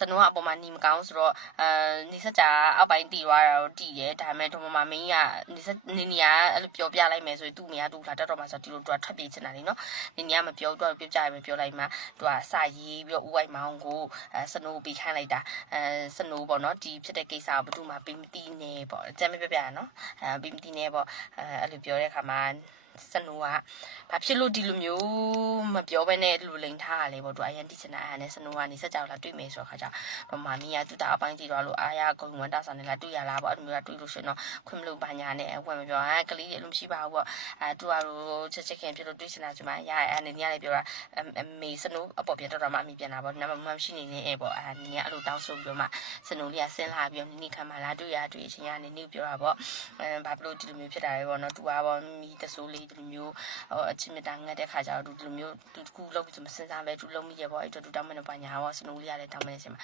စနိုးကအပေါ်မှာနေမကောင်းဆိုတော့အဲနေဆက်ကြာအောက်ပိုင်းတီသွားတာတော့တီတယ်ဒါပေမဲ့ဒေါ်မမမင်းကနေဆက်နေနေကအဲ့လိုပြောပြလိုက်မယ်ဆိုရင်သူ့မိကသူ့လာတက်တော့မှဆိုတော့ဒီလိုသူကထွက်ပြေးချင်တာလေနော်နေနေကမပြောတော့ပြောပြရပဲပြောလိုက်မှသူကစာရေးပြီးတော့ဦးဝိုင်မောင်ကိုအဲစနိုးပေးခိုင်းလိုက်တာအဲစနိုးပေါ့နော်ဒီဖြစ်တဲ့ကိစ္စကိုဘယ်သူမှပေးမသိနေပေါ့အကြမ်းမပြပြရနော်အဲပေးမသိနေပေါ့အဲအဲ့လိုပြောတဲ့အခါမှာ စနိုးကဘာဖြစ်လို့ဒီလိုမျိုးမပြောဘဲနဲ့လူလိန်ထားရလဲပေါ့သူအရင်တိချင်တာအဲ့နဲ့စနိုးကနေစက်ကြောက်လာတွေ့မယ်ဆိုတော့ခါကျတော့မမီးကသူ့တာအပိုင်းကြည့်တော့လို့အားရကုံဝန်တာဆန်နေလာတွေ့ရလားပေါ့အဲ့လိုမျိုးကတွေ့လို့ရှင်တော့ခွင့်မလို့ပါညာနဲ့ဝယ်မပြောဟာကလေးတွေလည်းမရှိပါဘူးပေါ့အဲသူကတော့ချက်ချက်ခင်ဖြစ်လို့တွေ့ချင်တာဒီမှာရအဲ့နေနေရလည်းပြောတာအမေစနိုးအပေါ်ပြန်တော့မှအမိပြန်တာပေါ့နံပါတ်မရှိနေနေအဲ့ပေါ့အဲ့နေကအဲ့လိုတောင်းဆိုပြီးတော့မှစနိုးလေးကဆင်းလာပြီးတော့နိနိခံမှလာတွေ့ရတွေ့ချင်းရနေနေပြောတာပေါ့အဲဘာဖြစ်လို့ဒီလိုမျိုးဖြစ်တာလဲပေါ့နော်သူကပေါ့မိတဆိုးလေးဒီလိုမျိုးဟိုအချစ်မြတ်တာငတ်တဲ့ခါကျတော့ဒီလိုမျိုးသူတခုလောက်ပြီးမစင်စားပဲသူလုံးမိရပေါ့အဲ့တော့သူတောင်းမနေပါညာပေါ့စနိုးလေးကလည်းတောင်းမနေချင်းမှာ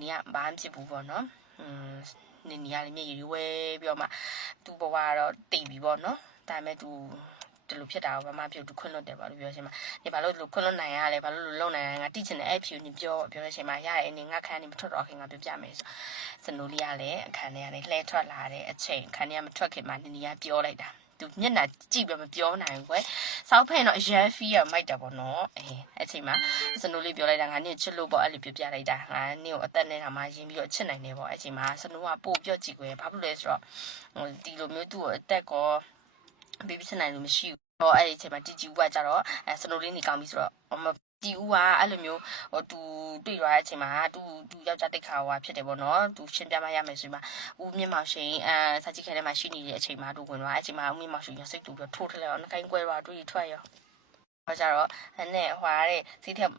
နေကဘာမှဖြစ်ဘူးပေါ့နော်อืมနေနေရလည်းမြေရွေးပြီးတော့မှသူ့ဘဝကတော့တည်ပြီပေါ့နော်ဒါပေမဲ့သူဒီလိုဖြစ်တာကိုဘာမှပြုတ်သူခွင့်လွတ်တယ်ပါလို့ပြောရှင်မှာနေဘာလို့ဒီလိုခွင့်လွတ်နိုင်ရလဲဘာလို့လိုလုံနိုင်ရငါတိချင်တဲ့အဲ့ဖြူနေပြောပြောလို့ရှင်မှာရရဲ့နေငါခန်းနေမထွက်တော့ခင်ငါပြပြမယ်ဆိုစနိုးလေးကလည်းအခန်းထဲကနေလှဲထွက်လာတဲ့အချိန်အခန်းထဲကမထွက်ခင်မှာနေနေကပြောလိုက်တာ သူမျက်နှာကြည့်ပြီးမပြောနိုင်ဘူးကွယ်စောက်ဖက်တော့အရန်ဖီးရမိုက်တာပေါ့နော်အဲအဲ့ချိန်မှာစနိုးလေးပြောလိုက်တာငါနင့်ချစ်လို့ပေါ့အဲ့လိုပြပြလိုက်တာငါနင့်ကိုအသက်နဲ့တာမှရင်းပြီးတော့ချစ်နိုင်တယ်ပေါ့အဲ့ချိန်မှာစနိုးကပို့ပြော့ကြည့်ကွယ်ဘာဖြစ်လဲဆိုတော့ဟိုဒီလိုမျိုးသူ့ကိုအသက်ကောဘေဘီချစ်နိုင်လို့မရှိဘူးတော့အဲ့ဒီအချိန်မှာတီဂျီဦးကကြတော့အဲစနိုးလေးနေကောင်းပြီဆိုတော့ မတီဦးကအဲ့လိုမျိုးဟိုသူတွေ့ရတဲ့အချိန်မှာသူသူယောက်ျားတိတ်ခါဟွာဖြစ်တယ်ပေါ့နော်သူရှင်းပြမရမယ်ဆိုမှဦးမြင့်မောင်ရှင်အဲစာကြည့်ခဲထဲမှာရှိနေတဲ့အချိန်မှာသူဝင်သွားတဲ့အချိန်မှာဦးမြင့်မောင်ရှင်ရစိတ်တူပြီးထိုးထလဲတော့နှကိုင်းကွဲသွားတွေ့ထွက်ရော ဟောကြတော့အဲ့နဲ့ဟွာတဲ့စီးထက်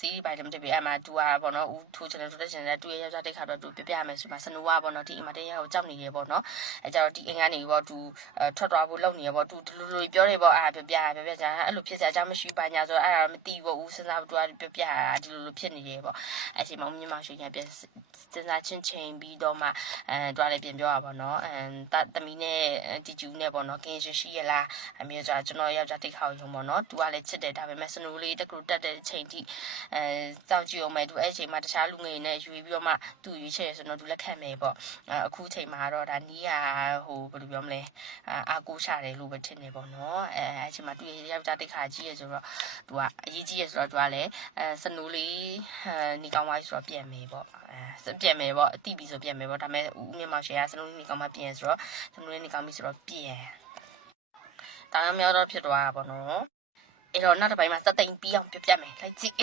စီးပိုင်းလည်းမတပြအမှသူကပေါ့နော်ဦးထိုးချင်တယ်ထိုးတဲ့ချင်တယ်သူရဲ့ယောက်ျားတိတ်ခါတော့သူပြပြမယ်ဆိုမှစနူကပေါ့နော်ဒီအမတရားကိုကြောက်နေရပေါ့နော်အဲကြတော့ဒီအင်ကနေပေါ့သူထွက်သွားဖို့လုပ်နေရပေါ့သူဒီလိုလိုပြောတယ်ပေါ့အာပြပြပြပြကြအဲ့လိုဖြစ်ကြအကြောင်းမရှိပါညာဆိုတော့အဲ့ဒါမသိဘူးဦးစဉ်းစားသူကပြပြဒီလိုလိုဖြစ်နေတယ်ပေါ့အဲ့ချိန်မှာမြင်မရှိညာပြန်စဉ်းစားချင်းချင်းပြီးတော့မှအဲတွားလည်းပြန်ပြောရပါတော့အဲတသမီးနဲ့တီကျူနဲ့ပေါ့နော်ကင်းရှိရှိရလားအမေဆိုကျွန်တော်ယောက်ျားတိတ်ခါရုံပေါ့နော်သူကလည်းချစ်တယ်ဒါပေမဲ့စနူလေးတကူတက်တဲ့အချိန်ထိအဲစောင့်ကြည့်အောင်မယ်သူအဲ့ချိန်မှာတခြားလူငယ်နဲ့ရွေးပြီးတော့မှသူရွေးချယ်ဆိုတော့သူလက်ခံမယ်ပေါ့အခုချိန်မှာတော့ဒါနီးရဟိုဘယ်လိုပြောမလဲအာကိုရှာတယ်လို့ပဲထင်နေပေါ့နော်အဲအဲ့ချိန်မှာသူယောက်ျားတိတ်ခါကြီးရဆိုတော့သူကအရေးကြီးရဆိုတော့သူကလည်းအဲစနူလေးနီကောင်းဝိုင်းဆိုတော့ပြန်မယ်ပေါ့အဲပြန်မယ်ပေါ့အတိပြီဆိုပြန်မယ်ပေါ့ဒါပေမဲ့ဦးမြင့်မောင်ရှယ်ကစနူလေးနီကောင်းမှပြန်ဆိုတော့စနူလေးနီကောင်းပြီဆိုတော့ပြန်တားမြောတော့ဖြစ်သွားတာပေါ့နော် အဲ့တော့နောက်တစ်ပိုင်းမှာစက်သိမ်ပြီးအောင်ပြပြမယ်လိုက်ကြည့်